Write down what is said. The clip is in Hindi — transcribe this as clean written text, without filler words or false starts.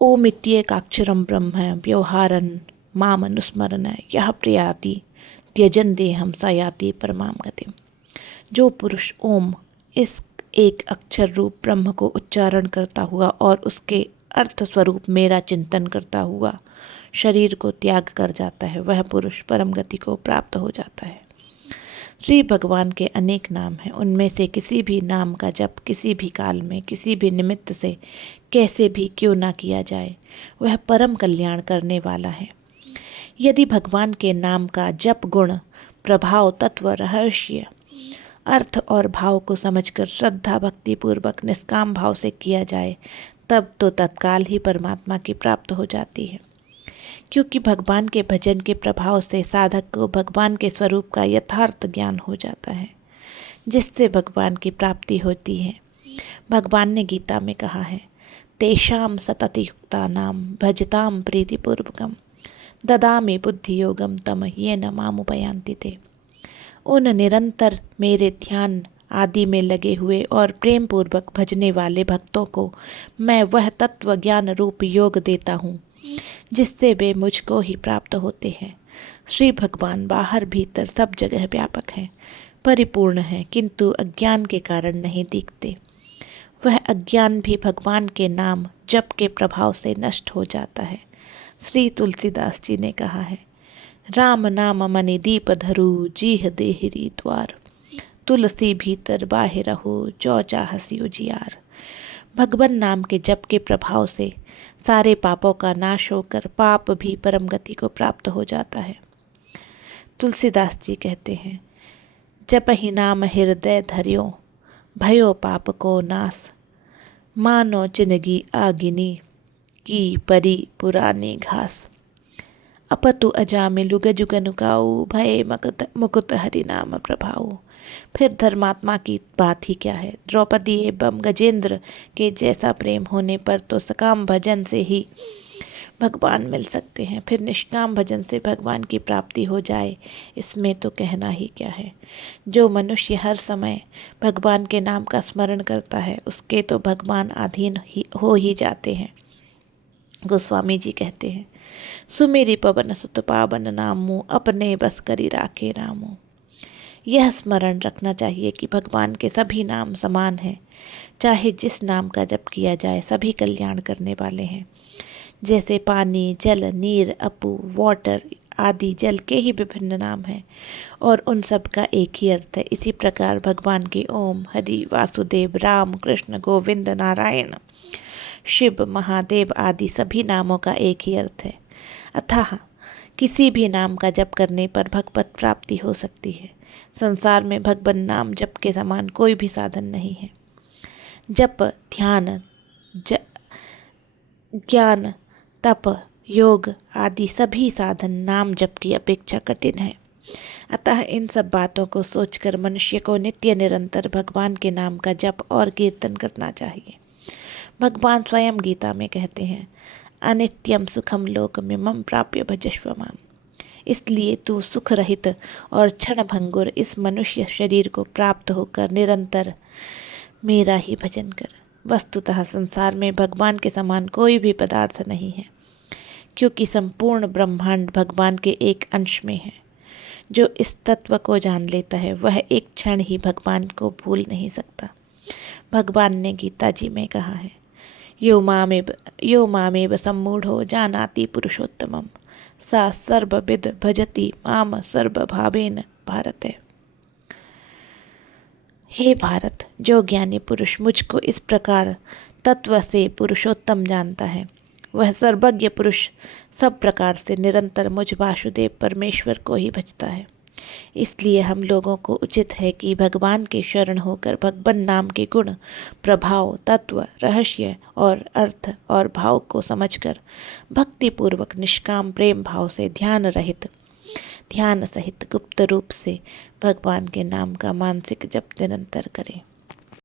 ओमित्येकाक्षरं ब्रह्म व्यवहारन् मामनुस्मरन् यः प्रयाति त्यजन देहम स याति परमाम गतिम। जो पुरुष ओम इस एक अक्षर रूप ब्रह्म को उच्चारण करता हुआ और उसके अर्थ स्वरूप मेरा चिंतन करता हुआ शरीर को त्याग कर जाता है, वह पुरुष परम गति को प्राप्त हो जाता है। श्री भगवान के अनेक नाम हैं, उनमें से किसी भी नाम का जप किसी भी काल में किसी भी निमित्त से कैसे भी क्यों ना किया जाए, वह परम कल्याण करने वाला है। यदि भगवान के नाम का जप गुण, प्रभाव, तत्व, रहस्य, अर्थ और भाव को समझकर श्रद्धा भक्ति पूर्वक निष्काम भाव से किया जाए, तब तो तत्काल ही परमात्मा की प्राप्त हो जाती है। क्योंकि भगवान के भजन के प्रभाव से साधक को भगवान के स्वरूप का यथार्थ ज्ञान हो जाता है, जिससे भगवान की प्राप्ति होती है। भगवान ने गीता में कहा है, तेषाम सततयुक्तानाम भजताम प्रीतिपूर्वकम ददामि बुद्धि योगम तम येन मामुपयान्ति ते। उन निरंतर मेरे ध्यान आदि में लगे हुए और प्रेम पूर्वक भजने वाले भक्तों को मैं वह तत्व ज्ञान रूप योग देता हूँ, जिससे वे मुझको ही प्राप्त होते हैं। श्री भगवान बाहर भीतर सब जगह व्यापक हैं, परिपूर्ण हैं, किंतु अज्ञान के कारण नहीं दिखते। वह अज्ञान भी भगवान के नाम जप के प्रभाव से नष्ट हो जाता है। श्री तुलसीदास जी ने कहा है, राम नाम मनि दीप धरु जीह देहरी द्वार, तुलसी भीतर बाहिर हो जो चाहसी उजियार। भगवान नाम के जप के प्रभाव से सारे पापों का नाश होकर पाप भी परम गति को प्राप्त हो जाता है। तुलसीदास जी कहते हैं, जपहि नाम हृदय धर्यो भयो पाप को नाश, मानो जिनगी आगिनी की परी पुरानी घास। अपतु अजामिलु गजुगनुकाऊ भय मुकुत हरि नाम प्रभाऊ। फिर धर्मात्मा की बात ही क्या है। द्रौपदी एवं गजेंद्र के जैसा प्रेम होने पर तो सकाम भजन से ही भगवान मिल सकते हैं, फिर निष्काम भजन से भगवान की प्राप्ति हो जाए, इसमें तो कहना ही क्या है। जो मनुष्य हर समय भगवान के नाम का स्मरण करता है, उसके तो भगवान अधीन हो ही जाते हैं। गोस्वामी जी कहते हैं, सुमेरी पवन सुत पावन नामू अपने बस करी राखे रामू। यह स्मरण रखना चाहिए कि भगवान के सभी नाम समान हैं, चाहे जिस नाम का जप किया जाए सभी कल्याण करने वाले हैं। जैसे पानी, जल, नीर, अपू, वाटर आदि जल के ही विभिन्न नाम हैं और उन सब का एक ही अर्थ है, इसी प्रकार भगवान के ओम, हरि, वासुदेव, राम, कृष्ण, गोविंद, नारायण, शिव, महादेव आदि सभी नामों का एक ही अर्थ है। अतः किसी भी नाम का जप करने पर भगवत प्राप्ति हो सकती है। संसार में भगवान नाम जप के समान कोई भी साधन नहीं है। जप, ध्यान, ज्ञान, तप, योग आदि सभी साधन नाम जप की अपेक्षा कठिन है। अतः इन सब बातों को सोचकर मनुष्य को नित्य निरंतर भगवान के नाम का जप और कीर्तन करना चाहिए। भगवान स्वयं गीता में कहते हैं, अनित्यम सुखम लोकमिमं प्राप्य भजस्व माम। इसलिए तू सुख रहित और क्षण भंगुर इस मनुष्य शरीर को प्राप्त होकर निरंतर मेरा ही भजन कर। वस्तुतः संसार में भगवान के समान कोई भी पदार्थ नहीं है, क्योंकि संपूर्ण ब्रह्मांड भगवान के एक अंश में है। जो इस तत्व को जान लेता है वह एक क्षण ही भगवान को भूल नहीं सकता। भगवान ने गीता जी में कहा है, यो मामेव सम्मूढ़ो जानाति पुरुषोत्तमम सा सर्वविद भजति माम सर्वभावेन भारत। हे भारत, जो ज्ञानी पुरुष मुझको इस प्रकार तत्व से पुरुषोत्तम जानता है, वह सर्वज्ञ पुरुष सब प्रकार से निरंतर मुझ वासुदेव परमेश्वर को ही भजता है। इसलिए हम लोगों को उचित है कि भगवान के शरण होकर भगवान नाम के गुण, प्रभाव, तत्व, रहस्य और अर्थ और भाव को समझकर भक्ति पूर्वक निष्काम प्रेम भाव से ध्यान सहित गुप्त रूप से भगवान के नाम का मानसिक जप निरंतर करें।